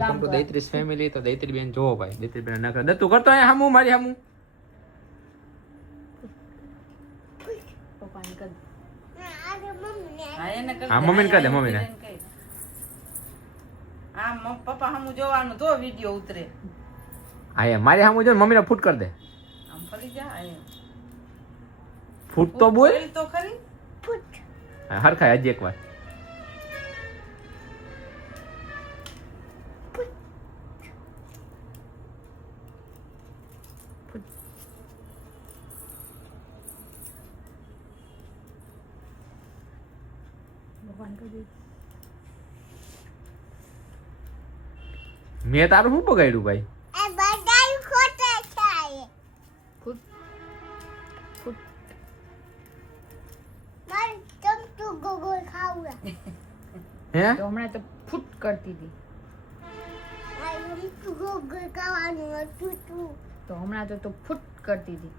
Welcome to દૈત્રીસ family. તો દૈત્રી બેન જોવો ભાઈ, દૈત્રી બેન નકર દત્તુ કરતો અહીંયા હામું મારી હામું. હા મમ્મીને કહી દે, મમ્મીને. હા પપ્પા હામું જોવાનું તો વિડિયો ઉતરે. હા એ મારી હામું જો, મમ્મીને ફૂટ કરી દે. આમ ફરી જા. ફૂટ તો બોલ તો ખરી. હરખાય હજી એકવાર. મેં તારું શું બગાડ્યું ભાઈ? હે તો હમણાં તો ફૂટ કરતી હતી. તો હમણાં તો ફૂટ કરતી હતી.